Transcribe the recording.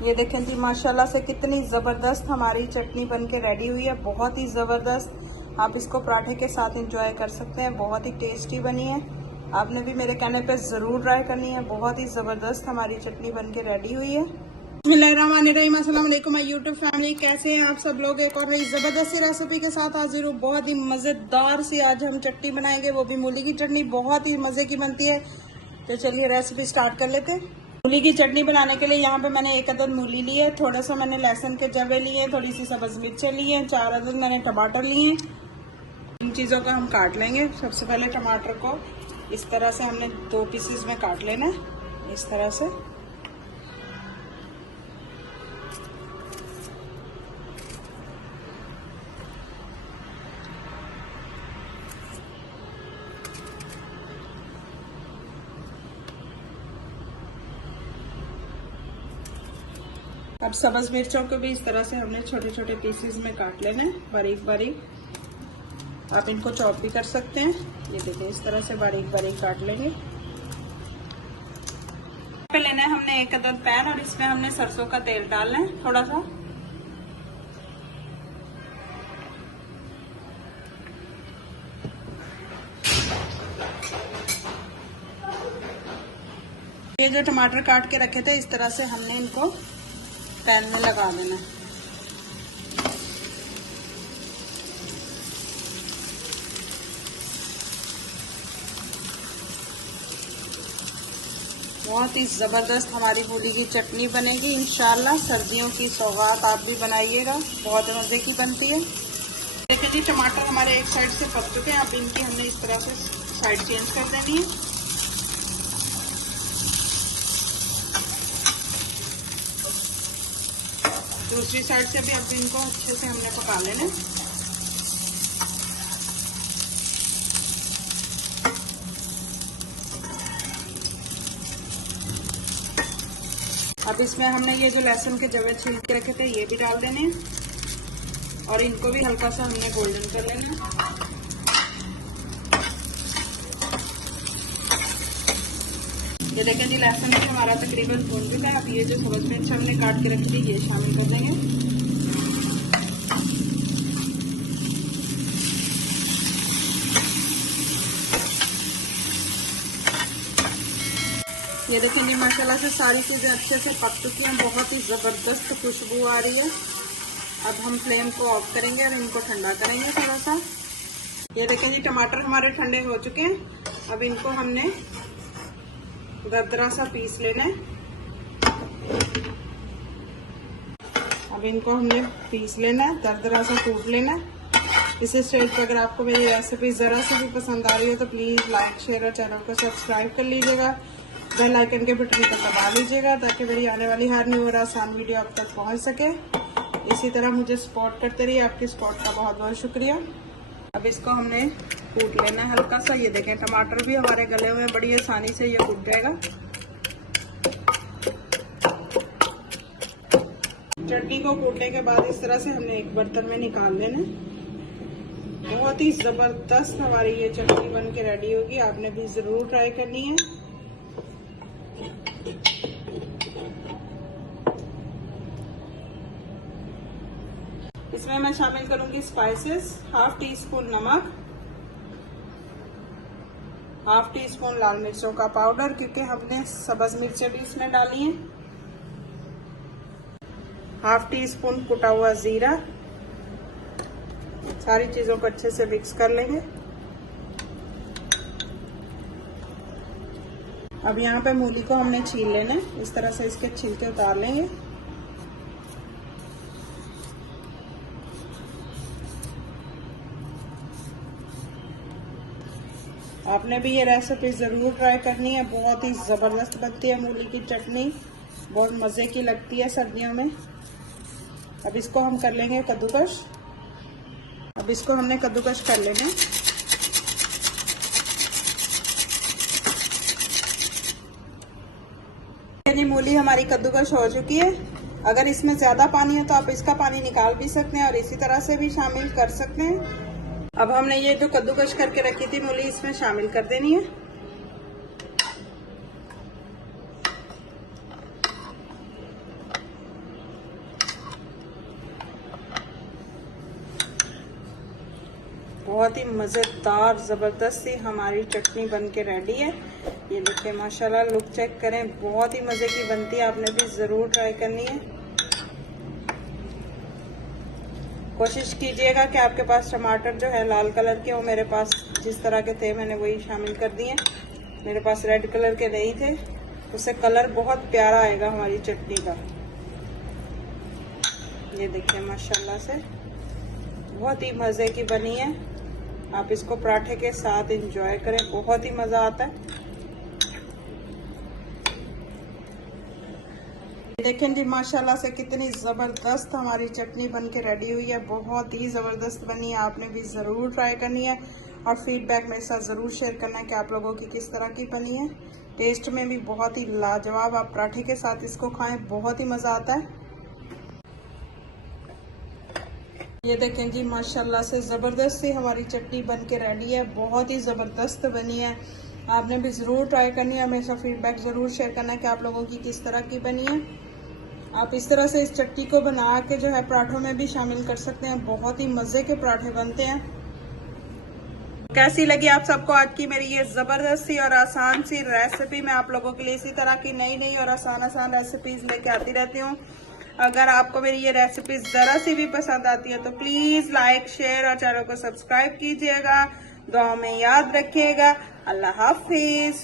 ये देखें जी माशाल्लाह से कितनी ज़बरदस्त हमारी चटनी बन के रेडी हुई है, बहुत ही ज़बरदस्त। आप इसको पराठे के साथ इंजॉय कर सकते हैं, बहुत ही टेस्टी बनी है। आपने भी मेरे कहने पे ज़रूर ट्राई करनी है, बहुत ही ज़बरदस्त हमारी चटनी बन के रेडी हुई है। बिस्मिल्लाहिर्रहमानिर्रहीम, अस्सलाम वालेकुम माय यूट्यूब फैमिली, कैसे हैं आप सब लोग। एक और नई ज़बरदस्त रेसिपी के साथ हाजिर हूँ। बहुत ही मज़ेदार सी आज हम चटनी बनाएंगे, वो भी मूली की चटनी, बहुत ही मज़े की बनती है। तो चलिए रेसिपी स्टार्ट कर लेते हैं। मूली की चटनी बनाने के लिए यहाँ पे मैंने 1 अदद मूली ली है, थोड़ा सा मैंने लहसुन के जवे लिए हैं, थोड़ी सी सब्ज़ मिर्चें ली हैं, 4 अदद मैंने टमाटर लिए हैं। इन चीज़ों को हम काट लेंगे। सबसे पहले टमाटर को इस तरह से हमने 2 पीसेस में काट लेना है, इस तरह से। अब सब्ज़ मिर्चों को भी इस तरह से हमने छोटे छोटे पीसेस में काट लेना है, बारीक बारीक। आप इनको चॉप भी कर सकते हैं। ये देखिए इस तरह से बारीक बारीक काट लेंगे। पे लेना है हमने 1 अदद पैन, और इसमें हमने सरसों का तेल डालना है थोड़ा सा। ये जो टमाटर काट के रखे थे इस तरह से हमने इनको पैन में लगा देना है। बहुत ही ज़बरदस्त हमारी मूली की चटनी बनेगी इंशाल्लाह। सर्दियों की सौगात आप भी बनाइएगा, बहुत मज़े की बनती है। देखिए जी टमाटर हमारे एक साइड से पक चुके हैं, अब इनकी हमने इस तरह से साइड चेंज कर देनी है। दूसरी साइड से भी अब इनको अच्छे से हमने पका लेना है। अब इसमें हमने ये जो लहसुन के जवे छील के रखे थे ये भी डाल देने हैं, और इनको भी हल्का सा हमने गोल्डन कर लेना है। ये देखें जी लहसुन भी हमारा तकरीबन भून चुका है। अब ये जो सब्ज़ मिर्च हमने काट के रखी थी ये शामिल कर देंगे। ये देखें जी माशाल्लाह से सारी चीज़ें अच्छे से पक चुकी हैं, बहुत ही ज़बरदस्त खुशबू आ रही है। अब हम फ्लेम को ऑफ करेंगे और इनको ठंडा करेंगे थोड़ा सा। ये देखें जी टमाटर हमारे ठंडे हो चुके हैं। अब इनको हमने दरदरा सा पीस लेना है। अब इनको हमने पीस लेना है, दरदरा सा कूट लेना है। इस स्टेज पर अगर आपको मेरी रेसिपी ज़रा से भी पसंद आ रही है तो प्लीज़ लाइक शेयर और चैनल को सब्सक्राइब कर लीजिएगा। बेल आइकन के बटन को दबा लीजिएगा ताकि मेरी आने वाली हर न्यू और आसान वीडियो आप तक पहुंच सके। इसी तरह मुझे सपोर्ट करते रहिए, आपकी सपोर्ट का बहुत बहुत शुक्रिया। अब इसको हमने कूट लेना है हल्का सा। ये देखें टमाटर भी हमारे गले हुए हैं, बड़ी आसानी से ये कूट जाएगा। चटनी को कूटने के बाद इस तरह से हमने एक बर्तन में निकाल लेना है। बहुत ही ज़बरदस्त हमारी ये चटनी बन के रेडी होगी, आपने भी ज़रूर ट्राई करनी है। इसमें मैं शामिल करूंगी स्पाइसेस, 1/2 टीस्पून नमक, 1/2 टीस्पून लाल मिर्चों का पाउडर, क्योंकि हमने सब्ज़ मिर्चें भी इसमें डाली हैं, 1/2 टीस्पून कुटा हुआ जीरा। सारी चीजों को अच्छे से मिक्स कर लेंगे। अब यहाँ पे मूली को हमने छील लेना है, इस तरह से इसके छिलके उतार लेंगे। आपने भी ये रेसिपी ज़रूर ट्राई करनी है, बहुत ही ज़बरदस्त बनती है मूली की चटनी, बहुत मज़े की लगती है सर्दियों में। अब इसको हम कर लेंगे कद्दूकश। अब इसको हमने कद्दूकश कर लेना है। ये मूली हमारी कद्दूकश हो चुकी है। अगर इसमें ज़्यादा पानी है तो आप इसका पानी निकाल भी सकते हैं और इसी तरह से भी शामिल कर सकते हैं। अब हमने ये जो कद्दूकश करके रखी थी मूली इसमें शामिल कर देनी है। बहुत ही मज़ेदार ज़बरदस्त सी हमारी चटनी बन के रेडी है। ये देखिए माशाल्लाह, लुक चेक करें, बहुत ही मज़े की बनती है। आपने भी ज़रूर ट्राई करनी है। कोशिश कीजिएगा कि आपके पास टमाटर जो है लाल कलर के, वो मेरे पास जिस तरह के थे मैंने वही शामिल कर दिए। मेरे पास रेड कलर के नहीं थे, उससे कलर बहुत प्यारा आएगा हमारी चटनी का। ये देखिए माशाल्लाह से बहुत ही मज़े की बनी है। आप इसको पराठे के साथ एंजॉय करें, बहुत ही मज़ा आता है। देखें जी माशाल्लाह से कितनी ज़बरदस्त हमारी चटनी बन के रेडी हुई है। बहुत ही ज़बरदस्त बनी है। आपने भी ज़रूर ट्राई करनी है और फीडबैक मेरे साथ ज़रूर शेयर करना है कि आप लोगों की किस तरह की बनी है। टेस्ट में भी बहुत ही लाजवाब। आप पराठे के साथ इसको खाएं, बहुत ही मज़ा आता है। ये देखें जी माशाल्लाह से ज़बरदस्त सी हमारी चटनी बन के रेडी है। बहुत ही ज़बरदस्त बनी है। आपने भी ज़रूर ट्राई करनी है। मेरे साथ फीडबैक ज़रूर शेयर करना है कि आप लोगों की किस तरह की बनी है। आप इस तरह से इस चटनी को बना के जो है पराठों में भी शामिल कर सकते हैं। बहुत ही मज़े के पराठे बनते हैं। कैसी लगी आप सबको आज की मेरी ये ज़बरदस्त सी और आसान सी रेसिपी? मैं आप लोगों के लिए इसी तरह की नई नई और आसान रेसिपीज़ लेके आती रहती हूँ। अगर आपको मेरी ये रेसिपी ज़रा सी भी पसंद आती है तो प्लीज़ लाइक, शेयर और चैनल को सब्सक्राइब कीजिएगा। दुआ में याद रखिएगा। अल्लाह हाफिज़।